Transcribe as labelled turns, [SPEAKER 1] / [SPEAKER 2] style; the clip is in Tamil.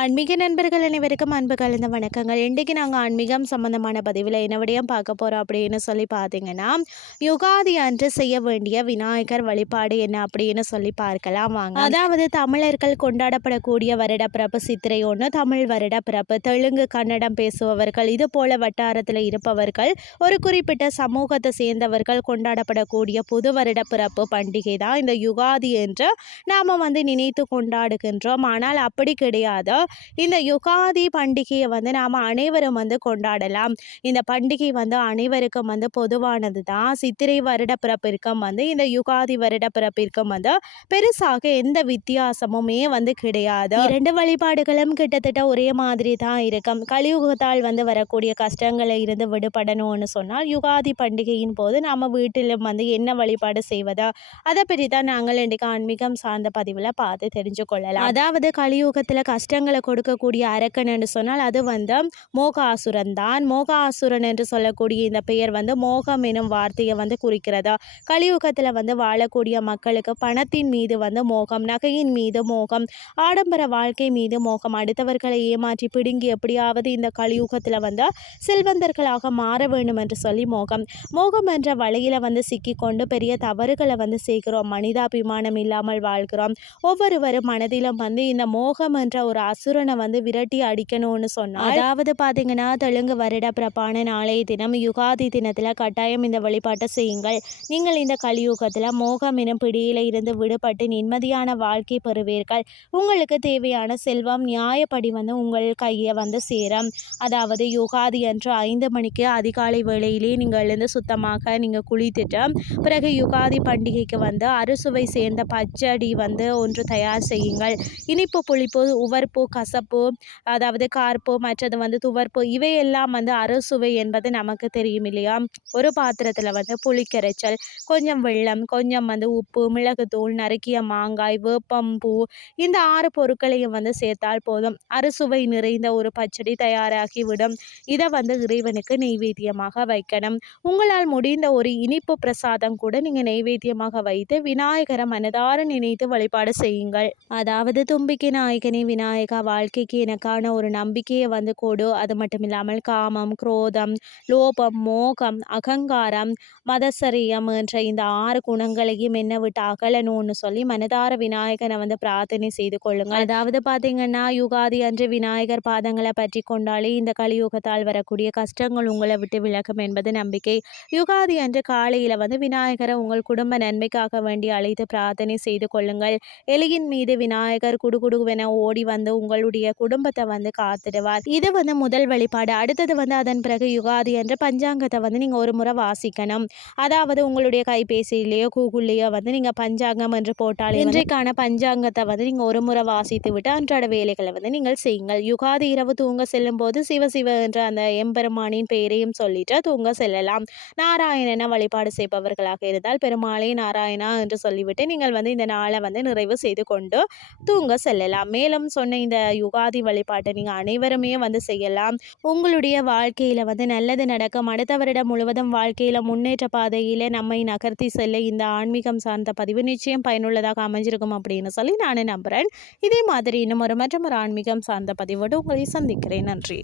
[SPEAKER 1] ஆன்மீக நண்பர்கள் அனைவருக்கும் அன்பு கலந்த வணக்கங்கள். இன்றைக்கு நாங்கள் ஆன்மீகம் சம்பந்தமான பதிவில் என்ன விடயம் பார்க்க போகிறோம் அப்படின்னு சொல்லி பார்த்தீங்கன்னா யுகாதி அன்று செய்ய வேண்டிய விநாயகர் வழிபாடு என்ன அப்படின்னு சொல்லி பார்க்கலாம் வாங்க. அதாவது தமிழர்கள் கொண்டாடப்படக்கூடிய வருட பிறப்பு சித்திரை ஒன்று தமிழ் வருட பிறப்பு தெலுங்கு கன்னடம் பேசுபவர்கள் இது போல வட்டாரத்தில் இருப்பவர்கள் ஒரு குறிப்பிட்ட சமூகத்தை சேர்ந்தவர்கள் கொண்டாடப்படக்கூடிய புது வருட பிறப்பு பண்டிகை தான் இந்த யுகாதி என்று நாம் வந்து நினைத்து கொண்டாடுகின்றோம். ஆனால் அப்படி கிடையாது. இந்த யுகாதி பண்டிகையை வந்து நாம் அனைவரும் வந்து கொண்டாடலாம். இந்த பண்டிகை வந்து அனைவருக்கும் வந்து பொதுவானது தான். சித்திரை வருட பிறப்பிற்கும் வந்து இந்த யுகாதி வருட பிறப்பிற்கும் வந்து பெருசாக எந்த வித்தியாசமுமே வந்து கிடையாது. இரண்டு வழிபாடுகளும் கிட்டத்தட்ட ஒரே மாதிரி தான் இருக்கும். கலியுகத்தால் வந்து வரக்கூடிய கஷ்டங்களை இருந்து விடுபடணும்னு சொன்னால் யுகாதி பண்டிகையின் போது நாம் வீட்டிலும் வந்து என்ன வழிபாடு செய்வதா அதை பற்றி தான் நாங்கள் இன்றைக்கு ஆன்மீகம் சார்ந்த பதிவில் பார்த்து தெரிஞ்சு கொள்ளலாம். அதாவது கலியுகத்தில் கஷ்டங்களை கொடுக்கக்கூடிய அரக்கன் என்று சொன்னால் அது வந்து மோகாசுரன் தான். மோகாசுரன் என்று சொல்லக்கூடிய இந்த பெயர் வந்து மோகம் எனும் வார்த்தையை வந்து குறிக்கிறதா. கலியுகத்தில் வந்து வாழக்கூடிய மக்களுக்கு பணத்தின் மீது வந்து மோகம் நகையின் மீது மோகம் ஆடம்பர வாழ்க்கை மீது மோகம் அடுத்தவர்களை ஏமாற்றி பிடுங்கி எப்படியாவது இந்த கலியுகத்தில் வந்து செல்வந்தர்களாக மாற வேண்டும் என்று சொல்லி மோகம். மோகம் என்ற வலையில் வந்து சிக்கிக்கொண்டு பெரிய தவறுகளை வந்து செய்கிறோம். மனிதாபிமானம் இல்லாமல் வாழ்கிறோம். ஒவ்வொருவரும் மனதிலும் வந்து இந்த மோகம் என்ற ஒரு அசு அசுரனை வந்து விரட்டி அடிக்கணும்னு சொன்னால் அதாவது பார்த்தீங்கன்னா தெலுங்கு வருட பிறப்பான நாளைய தினம் யுகாதி தினத்தில் கட்டாயம் இந்த வழிபாட்டை செய்யுங்கள். நீங்கள் இந்த கலியுகத்தில் மோகம் எனும் பிடியில் இருந்து விடுபட்டு நிம்மதியான வாழ்க்கை பெறுவீர்கள். உங்களுக்கு தேவையான செல்வம் நியாயப்படி வந்து உங்கள் கையை வந்து சேரும். அதாவது யுகாதி அன்று ஐந்து மணிக்கு அதிகாலை வேளையிலே நீங்கள் எழுந்து சுத்தமாக நீங்கள் குளித்துட்டு பிறகு யுகாதி பண்டிகைக்கு வந்து அறுசுவை சேர்ந்த பச்சடி வந்து ஒன்று தயார் செய்யுங்கள். இனிப்பு புளிப்பு உவர்ப்பு கசப்பு அதாவது கார்ப்பு மற்றது வந்து துவர்ப்பு இவையெல்லாம் வந்து அறுசுவை என்பது நமக்கு தெரியும் இல்லையா? ஒரு பாத்திரத்தில் வந்து புளிக்கரைச்சல் கொஞ்சம் வெள்ளம் கொஞ்சம் வந்து உப்பு மிளகுத்தூள் நறுக்கிய மாங்காய் வேப்பம்பூ இந்த ஆறு பொருட்களையும் வந்து சேர்த்தால் போதும். அறுசுவை நிறைந்த ஒரு பச்சடி தயாராகிவிடும். இதை வந்து இறைவனுக்கு நெய்வேத்தியமாக வைக்கணும். உங்களால் முடிந்த ஒரு இனிப்பு பிரசாதம் கூட நீங்கள் நெய்வேத்தியமாக வைத்து விநாயகரை மனதார நினைத்து வழிபாடு செய்யுங்கள். அதாவது தும்பிக்கை நாயகனை விநாயகா வாழ்க்கைக்கு எனக்கான ஒரு நம்பிக்கையை வந்து கொடு. அது மட்டும் இல்லாமல் காமம் குரோதம் லோபம் மோகம் அகங்காரம் மதசரியம் என்ற இந்த ஆறு குணங்களையும் என்ன விட்டு அகலணும்னு சொல்லி மனதார விநாயகனை வந்து பிரார்த்தனை செய்து கொள்ளுங்கள். அதாவது பார்த்தீங்கன்னா யுகாதி அன்று விநாயகர் பாதங்களை பற்றி கொண்டாலே இந்த கலியுகத்தால் வரக்கூடிய கஷ்டங்கள் உங்களை விட்டு விலகும் என்பது நம்பிக்கை. யுகாதி அன்று காலையில் வந்து விநாயகரை உங்கள் குடும்ப நன்மைக்காக வேண்டி அழைத்து பிரார்த்தனை செய்து கொள்ளுங்கள். எலியின் மீது விநாயகர் குடுகுடுவென ஓடி வந்து உங்கள் உங்களுடைய குடும்பத்தை வந்து காத்துடுவார். இது வந்து முதல் வழிபாடு. அடுத்தது வந்து அதன் பிறகு யுகாதி என்ற பஞ்சாங்கத்தை வந்து நீங்கள் ஒரு முறை வாசிக்கணும். அதாவது உங்களுடைய கைபேசியிலேயோ கூகுள்லேயோ வந்து நீங்கள் பஞ்சாங்கம் என்று போட்டால் இன்றைக்கான பஞ்சாங்கத்தை வந்து நீங்கள் ஒரு முறை வாசித்து விட்டு அன்றாட வேலைகளை வந்து நீங்கள் செய்யுங்கள். யுகாதி இரவு தூங்க செல்லும் போது சிவசிவ என்ற அந்த எம்பெருமானின் பெயரையும் சொல்லிட்டு தூங்க செல்லலாம். நாராயணனை வழிபாடு செய்பவர்களாக இருந்தால் பெருமாளே நாராயணா என்று சொல்லிவிட்டு நீங்கள் வந்து இந்த நாளை வந்து நிறைவு செய்து கொண்டு தூங்க செல்லலாம். மேலும் சொன்ன இந்த யுகாதி வழிபாட்டை நீங்கள் அனைவருமே வந்து செய்யலாம். உங்களுடைய வாழ்க்கையில் வந்து நல்லது நடக்கும். அடுத்த வருடம் முழுவதும் வாழ்க்கையில் முன்னேற்ற பாதையில் நம்மை நகர்த்தி செல்ல இந்த ஆன்மீகம் சார்ந்த பதிவு நிச்சயம் பயனுள்ளதாக அமைஞ்சிருக்கும் அப்படின்னு சொல்லி நான் நம்புகிறேன் இதே மாதிரி இன்னும் ஒரு மற்றும் ஒரு ஆன்மீகம் சார்ந்த பதிவோடு உங்களை சந்திக்கிறேன். நன்றி.